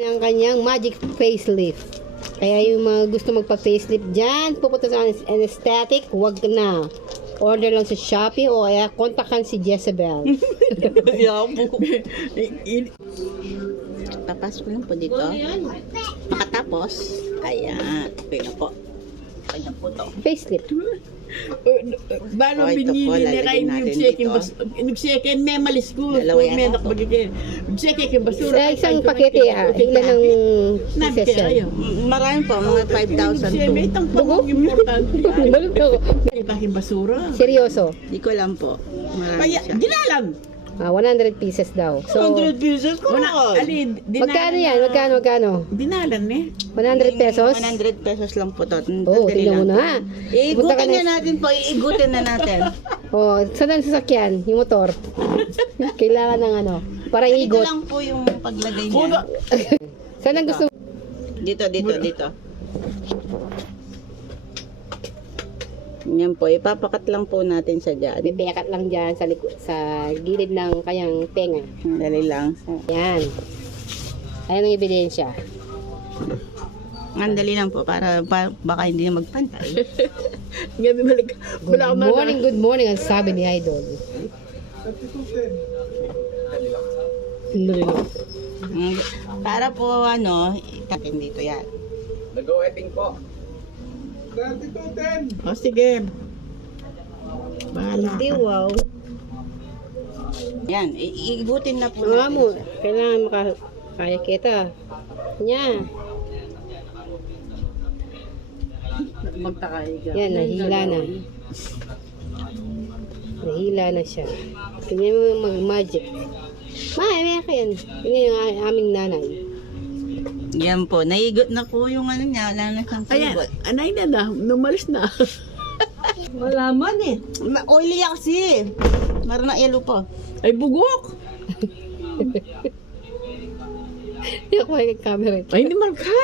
ang kanyang magic facelift. Kaya yung mga gusto magpa-facelift dyan, pupunta sa anesthetic, wag na. Order lang sa Shopee o kaya kontakan si Jezebel. Tapas ko lang po dito. Makatapos, ayan. Okay na po. Kanya po to. facelift. Balo Oh, binili kayo natin yung second yung second may malis ko. Dalawa yan ako. Sa isang pakete, ah, ilan ang yan? Marami po, mga 5,000 Siya may to. itang pagong importante. Balot ako. Basura? Seryoso. Di ko lang po. Marami Kaya, siya. dinalan! Ah, 100 pieces daw. So, pieces ko Wala, alin, dinalan. magkano yan? Magkano, magkano? Dinalan eh. 100 pesos? 100 pesos lang po to. Oh, Dali tingnan mo lang. na. Ka Iigutin na na- natin po, iigutin na natin. Oh, saan ang sasakyan? Yung motor. Kailangan ng ano, para Ito igot. lang po yung paglagay Puno. niya. Saan ang gusto Dito, dito, dito. Yan po, ipapakat lang po natin sa dyan. Bibekat lang dyan sa, liku- sa gilid ng kanyang tenga. Dali lang. Yan. Ayan ang ebidensya. Ang dali lang po para, pa- baka hindi na magpantay. Gabi balik. Good Wala morning, good morning, ang sabi ni Idol. Mm, para po ano, itatin dito yan. O sige. Bahala. Di wow. Yan, i- iigutin na po Mga natin. mo, kailangan maka... Kaya kita. Nya. Yan, nahila na. Nahila na siya. Tingnan mo yung mag-magic. Ma, may ka yan. Tingnan yung aming nanay. Yan po, naigot na po yung ano niya, wala na siyang Ayan, anay na na. Numalis na. Malaman eh. Ma- oily kasi. Meron na yellow po. Ay, bugok. Hindi ako camera ito. Ay, hindi man ka.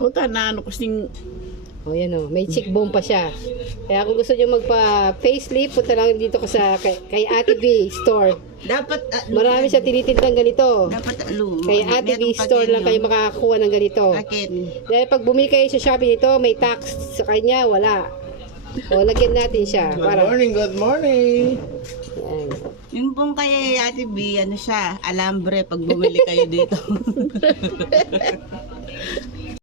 O, na ano kasing... O oh, yan o, may cheekbone pa siya. Kaya kung gusto nyo magpa-facelift, punta lang dito ko sa kay, kay Ate B store. Dapat, ah, Marami siya tinitindang ganito. Dapat alu. Kay Ate B store lang kayo makakakuha ng ganito. Bakit? Dahil pag bumili kayo sa Shopee nito, may tax sa kanya, wala. O, lagyan natin siya. Para, morning, good morning. yan. Yung pong kay Ate B, ano siya, alambre pag bumili kayo dito.